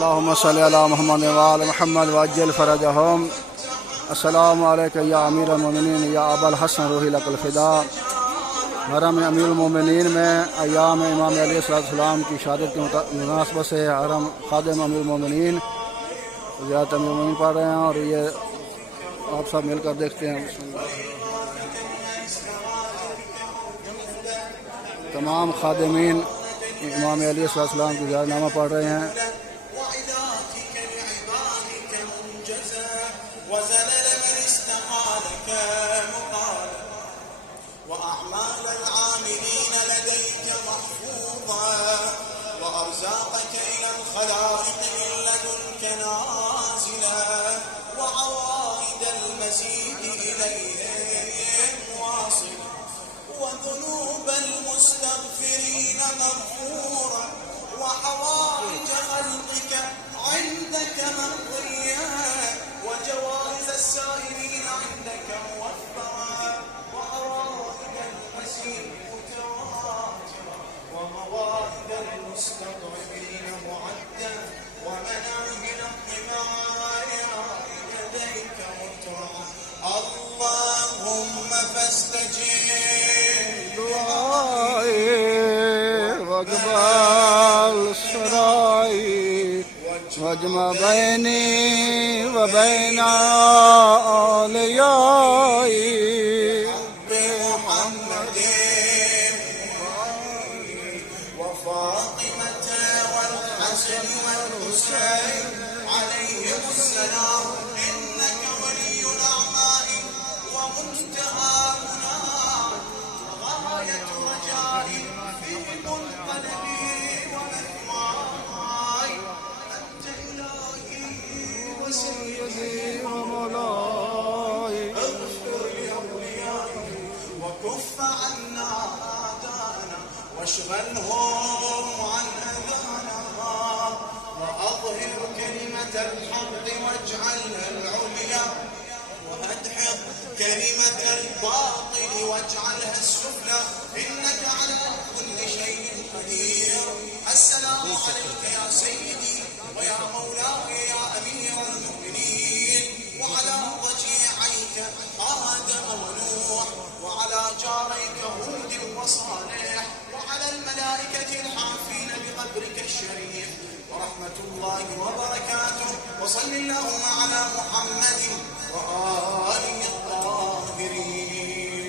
अल्लाहुम्मा सल्लि अला मुहम्मद व आलि मुहम्मद वअज्जिल फरजहुम। अस्सलामु अलैका या अमीरुल मोमिनीन या अबल हसन रूही लकल फिदा। हरम अमीरुल मोमिनीन में अय्याम इमाम अली अलैहिस्सलाम की शहादत की मुनासबत से हरम खादिम अमीरुल मोमिनीन ज़ियारत अमीरुल मोमिनीन पढ़ रहे हैं और ये आप सब मिलकर देखते हैं। तमाम खादिमीन इमाम अली अलैहिस्सलाम की ज़ियारतनामा पढ़ रहे हैं। وأرزاقك إلى الخلائق من لدنك نازلا وعوائد المزيد إليهم واصلا وذنوب المستغفرين مغفورا وحوائج خلقك عندك مقضيا وجوائز السائلين عندك موفرا وأرائد المزيد متواترا وموائد المستضعفين معدا ومناهل الطمايا لديك مطرا اللهم فاستجب دعائي واقبل سراي واجمع بيني وبين أوليائي وفاطمة والحسن والحسين عليهم السلام إنك ولي الأعماء ومنتهى مناي وغاية رجائي في منقلبي ومثواي أنت إلهي وسيدي ومولاي اغفر لأوليائي وكف عنا آذانا واشغلهم عن أذانها وأظهر كلمة الحق واجعلها العليا وأدحض كلمة الباطل واجعلها السفلى إنك على كل شيء قدير. السلام عليك يا سيدي ويا مولاي يا أمير المؤمنين وعلى ضجيعيك آدم ونوح وعلى جاريك هود وصالح وعلى الملائكة الحافين بقدرك الشريف ورحمة الله وبركاته وصل اللهم على محمد وآله الطاهرين.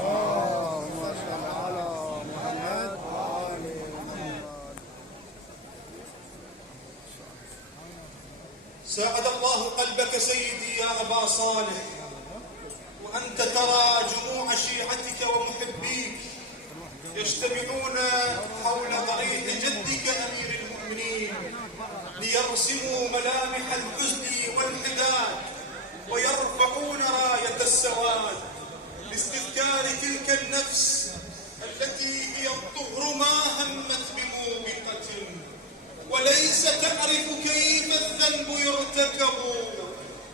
اللهم صل على محمد وآل محمد. ساعد الله قلبك سيدي يا أبا صالح وأنت ترى جموع شيعتك ومحبيك يجتمعون حول ضريح جدك أمير المؤمنين ليرسموا ملامح الحزن والحداد ويرفعون راية السواد لاستذكار تلك النفس التي هي الطهر ما همت بموبقة وليس تعرف كيف الذنب يرتكب.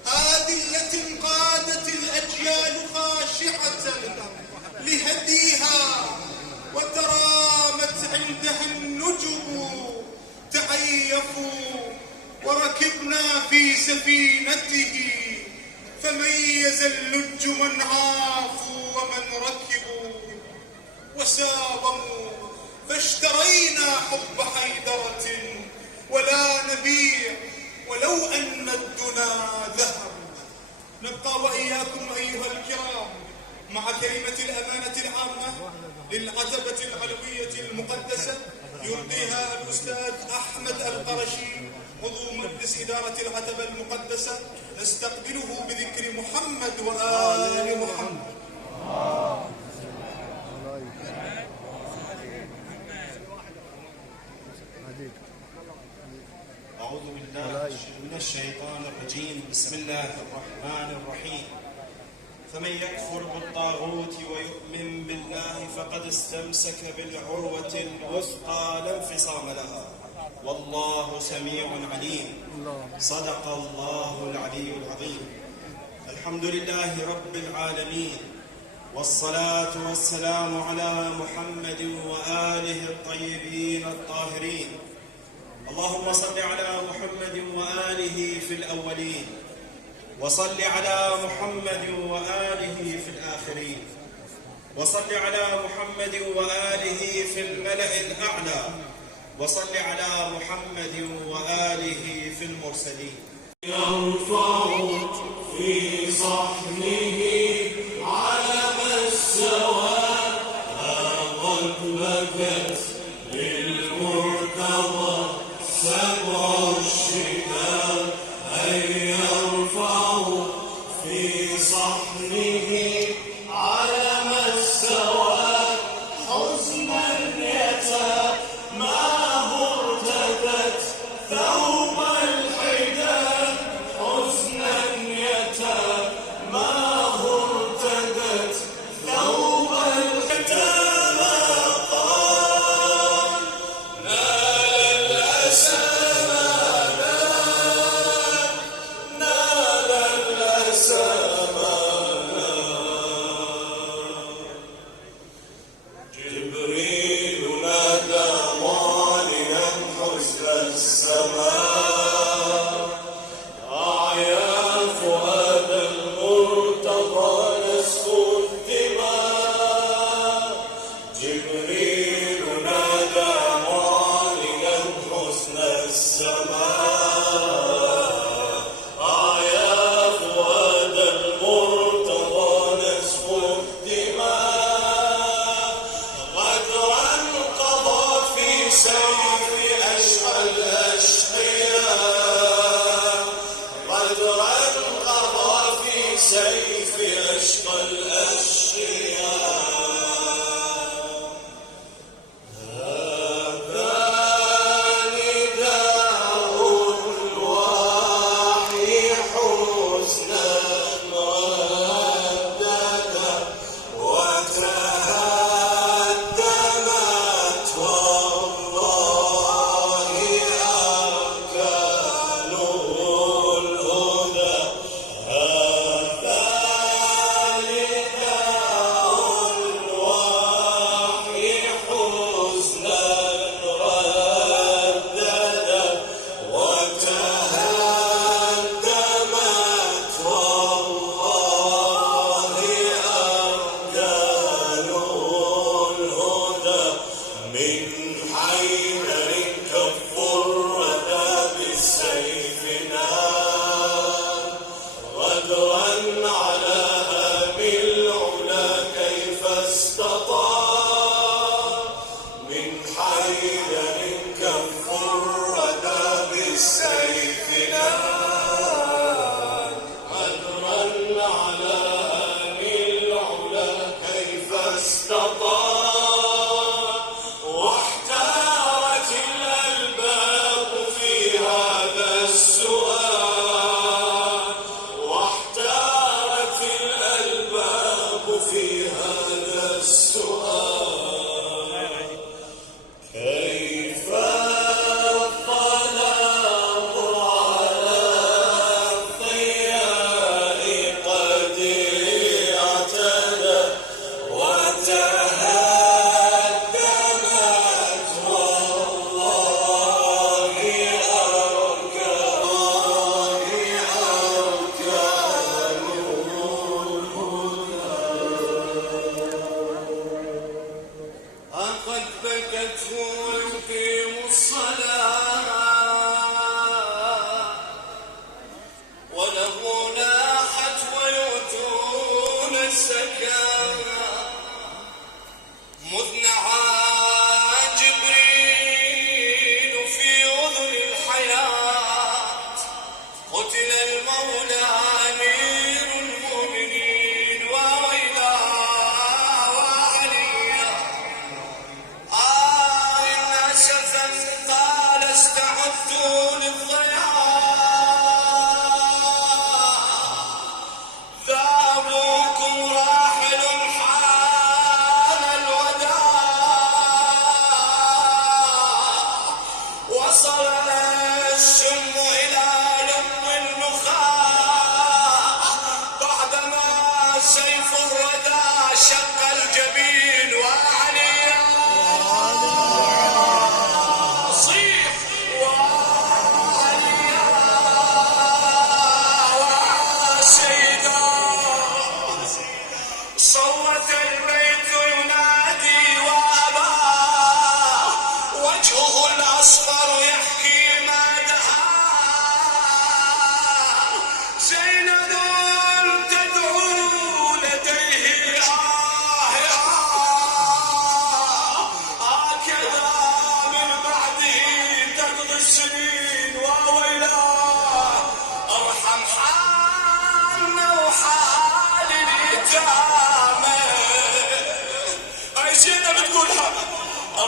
هذه التي قادت الأجيال خاشعة لهديها وترامت عندها النجب. تعيفوا وركبنا في سفينته فميز اللج من عافوا ومن ركبوا وساوموا فاشترينا حب حيدرة ولا نبيع ولو أن الدنا ذهب. نبقى وإياكم أيها الكرام مع كلمة الأمانة العامة للعتبة العلوية المقدسة يلقيها الأستاذ أحمد القرشي عضو مجلس إدارة العتبة المقدسة. نستقبله بذكر محمد وآل محمد. أعوذ بالله من الشيطان الرجيم. بسم الله الرحمن الرحيم. فمن يكفر بالطاغوت ويؤمن بالله فقد استمسك بالعروة الوثقى لا انفصام لها والله سميع عليم. صدق الله العلي العظيم. الحمد لله رب العالمين والصلاة والسلام على محمد وآله الطيبين الطاهرين. اللهم صل على محمد وآله في الأولين، وصل على محمد وآله في الآخرين، وصل على محمد وآله في الملأ الأعلى، وصل على محمد وآله في المرسلين. يرفع في صحنه علم السواد قد بكت للمرتضى سبع الشتاء أن يرفع في صحنه علم السواد حزنا يتماه ارتدت ثوب الحداد حزنا يتماه ارتدت ثوب الحداد نال الأسى نال الأسى جبريل نادى واليا حزن السماء أعيا فؤاد المرتضى نسف الدماء جبريل نادى واليا حزن السماء أعيا فؤاد المرتضى نسف الدماء غدرا قضى في سيف أشقى الأشقياء غدرا قضى في سيف أشقى الأشقياء هذا نداء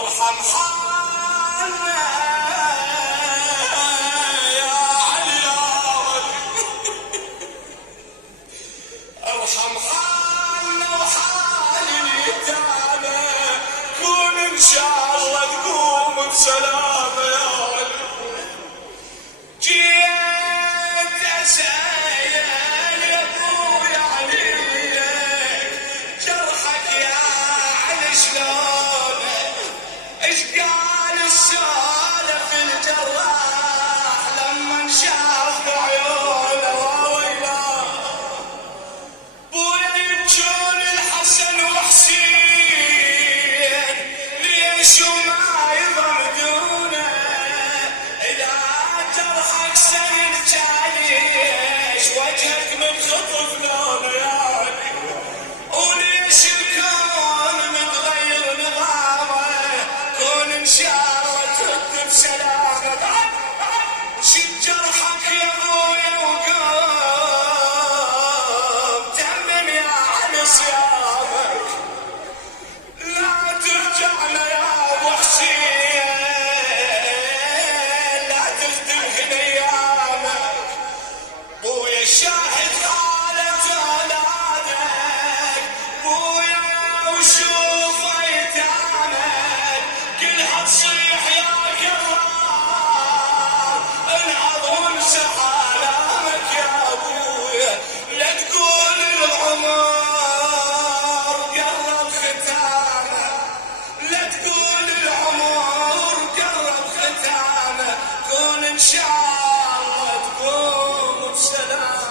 ارحم حالنا يا علي يا ولي، ارحم حالنا وحال اليتامى، كون ان شاء الله تقوم بسلامه يا ولي. جيت اسال يا ابويا عليك، جرحك يا علي شلون، ايش قال السالف الجراح لما شاف بعيونه وويلاه. بويا يبجون الحسن وحسين ليش وما يضمدونه، اذا جرحك سند جاليش وجهك من خطف لونه يا علي، وليش الكون متغير نظامه، كون ان شاء الله ترد بسلامه. شد جرحك يا ابويا وقوم تمم يا علي صيامك، لا ترجعنا يا ابو حسين، لا تخدم ايامك. بويا الشاهد خالة اولادك، بويا وشوف ايتامك، كلها تصيح يا كرام، انهض وانسى حالامك يا ابويا. لا تقول العمر قرب ختامه، لا تقول العمر قرب ختامه، كون ان شاء الله تقوم بسلامه.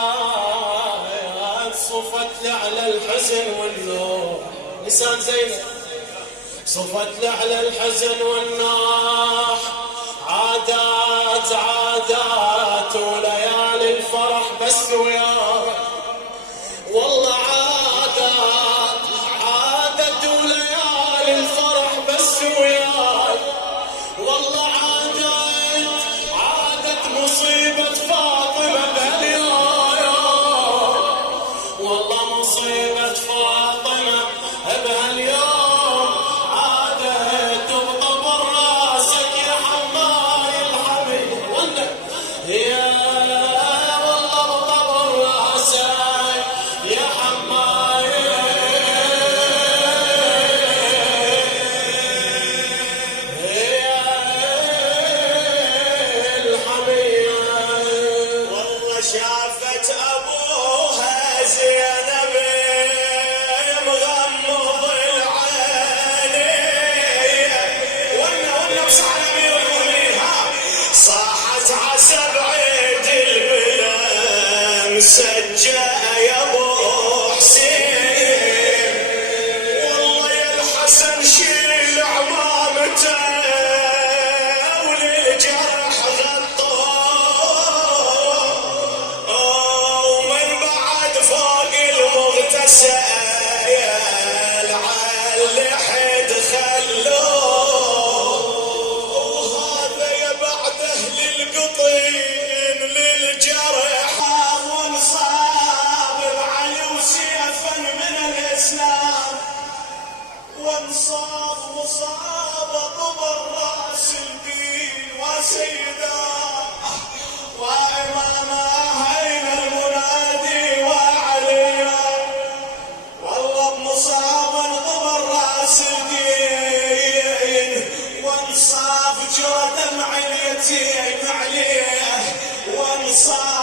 عادات صفت لي على الحزن والنوح، لسان زينب صفت لي على الحزن والنوح، عادات وليالي الفرح بس وياك، والله عادت وليالي الفرح بس وياك، والله عادت مصيبة فاطمة بهاليوم، والله مصيبة فاطمة بهاليوم، عادت بطبر راسك يا حماي الحبيب، يا والله بطبر راسك يا حماي الحبيب. والله شافت ابوها زينب مغمض العينين، ونا بصح امير المؤمنين صاحت عسب عيد البلا مسجى يا ابو حسين، والله يا الحسن شيل عمامته وللجرح غطوه، ومن بعد فوق المغتسل عالحد خلوه، وهذا يا بعد اهل القطين للجرح وانصاب بعلي وسيفا من الاسلام، وانصاب مصاب طبر راس الدين وسيدا واماما هين المنادي وعليا، والله بمصاب طبر راس الدين، وانصاب جرى دمع اليتيم عليه، وانصاب